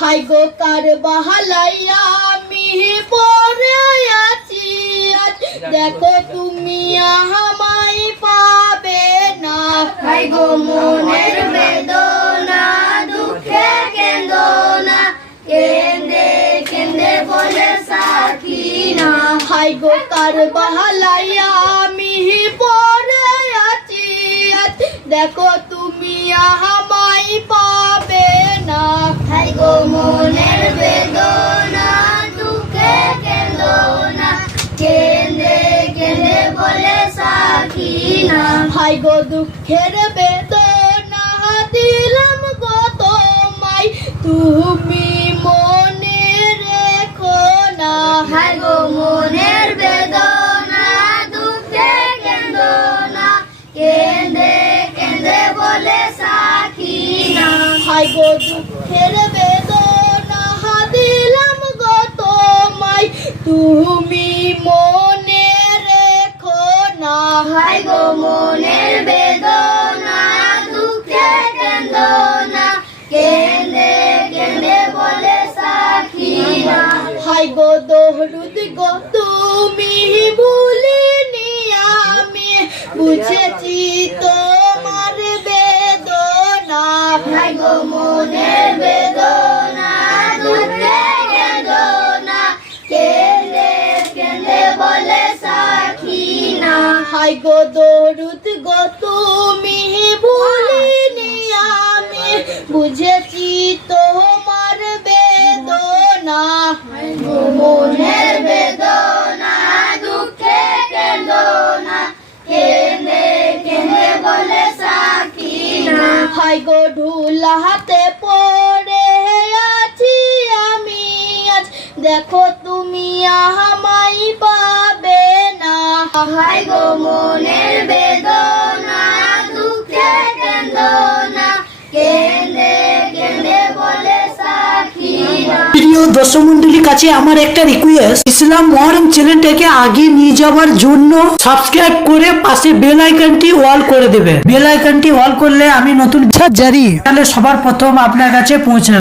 High গো কার বাহালাইয়া আমি পরে আছি আজ দেখো তুমি আমায় পাবে না। হাই গো মনের বেদনা দুঃখে কেন্দনা কেন্দে কেন্দে বলে সাকিনা। হাই গো কার বাহালাইয়া আমি পরে আছি আজ দেখো তুমি আমায় পাবে না। হাই গো মনের বেদনা দুঃখে কেন্দনা কেন্দে কেন্দে বলে সাকিনা। হাই গো দুঃখের বেদনা দিলাম গো তোমায় তুমি মনে রেখো না। হাই গো মনের বেদনা দুঃখে কেন্দনা কেন্দে কেন্দে বলে সাকিনা। হাই গো দুঃখের বেদনা দিলাম গো তোমায় তুমি মনে রেখো না। হাই গো মনের বেদনা দুঃখে কেন্দনা কেন্দে কেন্দে বলে সাকিনা। হাই গো দহরুদ গো তুমি ভুলিনি আমি বুঝেছি তোমার বেদনা। হাই গো মনের বেদনা দুঃখে কেন্দনা কেন্দে কেন্দে বলে সাকিনা। হাই গো দরুদ গো তুমি ভুলিনি আমি বুঝেছি তোমার বেদনা। হাই গো মনের বেদনা দুঃখে কেন্দনা কেন্দে কেন্দে বলে সাকিনা। হাই গো ঢুল হাতে পড়ে আছি আমি আজ দেখো তুমি আমায় পাবে না। হাই গো মনের বেদনা দুঃখে কেন্দনা কেন্দে কেন্দে বলে সাকিনা। প্রিয় দর্শক মন্ডলীর কাছে আমার একটা রিকোয়েস্ট, ইসলাম মহরম চ্যানেলটাকে আগে নিয়ে যাওয়ার জন্য সাবস্ক্রাইব করে পাশে বেল আইকনটি অল করে দেবে। বেল আইকনটি অল করলে আমি নতুন জারি তাহলে সবার প্রথম আপনার কাছে পৌঁছে